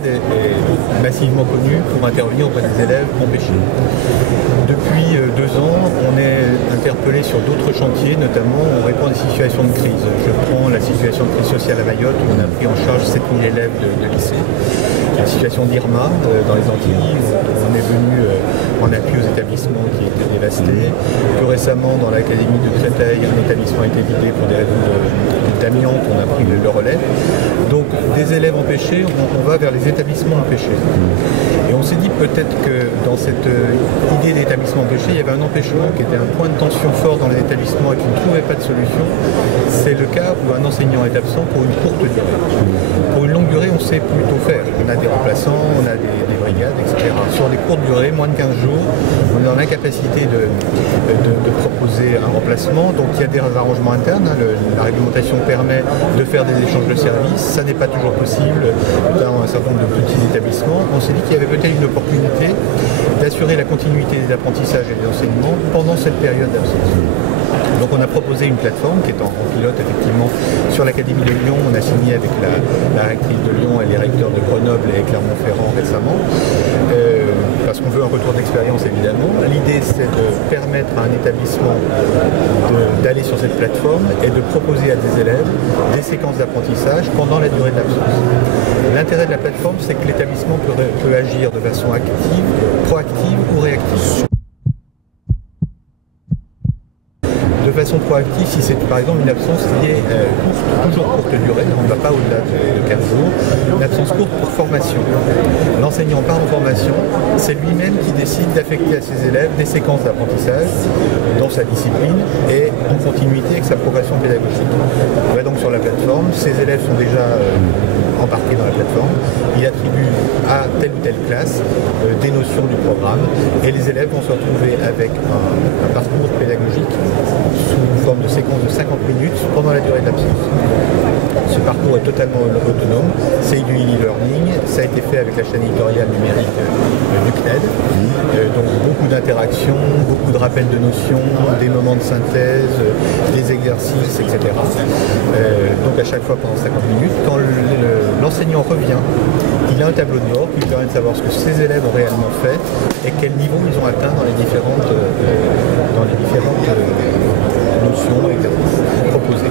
Cred est massivement connu pour intervenir auprès des élèves empêchés. Depuis 2 ans, on est interpellé sur d'autres chantiers, notamment on répond à des situations de crise. Je prends la situation de crise sociale à Mayotte, où on a pris en charge 7000 élèves de lycée. La situation d'Irma dans les Antilles, où on est venu en appui aux établissements qui étaient dévastés. Plus récemment, dans l'académie de Créteil, un établissement a été vidé pour des raisons d'amiante, on a pris le relais. Donc des élèves empêchés, on va vers les établissements empêchés. Et on s'est dit peut-être que dans cette idée d'établissement empêché, il y avait un empêchement qui était un point de tension fort dans les établissements et qui ne trouvait pas de solution. C'est le cas où un enseignant est absent pour une courte durée. Pour une longue durée, on sait plutôt faire. On a des remplaçants, on a des brigades, etc. Sur des courtes durées, moins de 15 jours, on est dans l'incapacité de proposer un remplacement. Donc il y a des arrangements internes. La réglementation permet de faire des échanges de services. Ça n'est pas toujours possible dans un certain nombre de petits établissements. On s'est dit qu'il y avait peut-être une opportunité d'assurer la continuité des apprentissages et des enseignements pendant cette période d'absence. Donc on a proposé une plateforme qui est en pilote effectivement sur l'Académie de Lyon. On a signé avec la rectrice de Lyon et les recteurs de Grenoble et Clermont-Ferrand récemment. Parce qu'on veut un retour d'expérience évidemment. L'idée c'est de permettre à un établissement d'aller sur cette plateforme et de proposer à des élèves des séquences d'apprentissage pendant la durée de l'absence. L'intérêt de la plateforme c'est que l'établissement peut agir de façon active, proactive ou réactive. De façon proactive, si c'est par exemple une absence liée toujours courte durée, on ne va pas au-delà de 15 jours, une absence courte pour formation. L'enseignant part en formation, c'est lui-même qui décide d'affecter à ses élèves des séquences d'apprentissage dans sa discipline et en continuité avec sa progression pédagogique. On va donc sur la plateforme, ces élèves sont déjà embarqués dans la plateforme, il attribue à telle ou telle classe des notions du programme et les élèves vont se retrouver avec un parcours pédagogique sous forme de séquence de 50 minutes pendant la durée de l'absence. Ce parcours est totalement autonome, c'est du e-learning, ça a été fait avec la chaîne éditoriale numérique du CNED, donc beaucoup d'interactions, beaucoup de rappels de notions, des moments de synthèse, des exercices, etc. Donc à chaque fois pendant 50 minutes, quand l'enseignant revient, il a un tableau de bord qui lui permet de savoir ce que ses élèves ont réellement fait et quel niveau ils ont atteint dans les différentes notions et exercices proposés.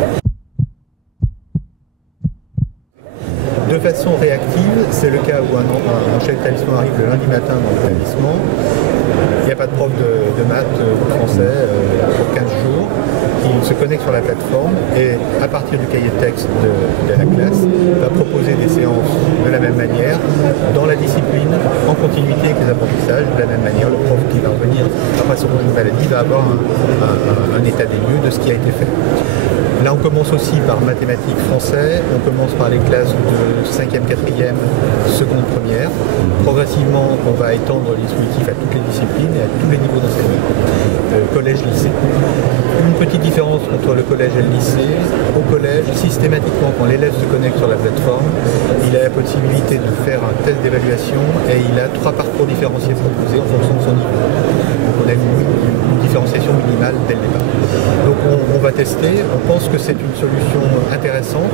De façon réactive, c'est le cas où un chef d'établissement arrive le lundi matin dans l'établissement, il n'y a pas de prof de maths ou de français pour 15 jours, il se connecte sur la plateforme et à partir du cahier de texte de la classe, va proposer des séances de la même manière, dans la discipline, en continuité avec les apprentissages, de la même manière, le prof qui va revenir après son congé de maladie va avoir un état des lieux de ce qui a été fait. Là, on commence aussi par mathématiques, français, on commence par les classes de 5e, 4e, seconde, première. Progressivement, on va étendre le dispositif à toutes les disciplines et à tous les niveaux d'enseignement. Collège, lycée. Une petite différence entre le collège et le lycée. Au collège, systématiquement, quand l'élève se connecte sur la plateforme, il a la possibilité de faire un test d'évaluation et il a 3 parcours différenciés proposés en fonction de son niveau. Donc on a une différenciation minimale dès le départ. Donc on va tester, on pense que c'est une solution intéressante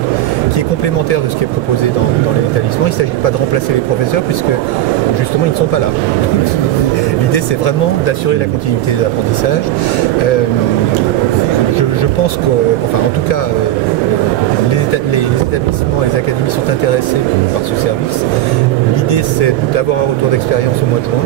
qui est complémentaire de ce qui est proposé dans les établissements. Il ne s'agit pas de remplacer les professeurs puisque justement ils ne sont pas là. L'idée c'est vraiment d'assurer la continuité des apprentissages. Je pense que, enfin en tout cas, les établissements et les académies sont intéressés par ce service. L'idée c'est d'avoir un retour d'expérience au mois de juin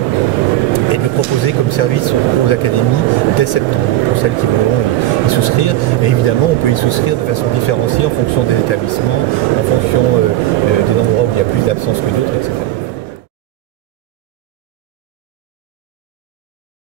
et de le proposer comme service aux académies dès septembre pour celles qui voudront y souscrire. Et évidemment, on peut y souscrire de façon différenciée en fonction des établissements, en fonction des endroits où il y a plus d'absence que d'autres, etc.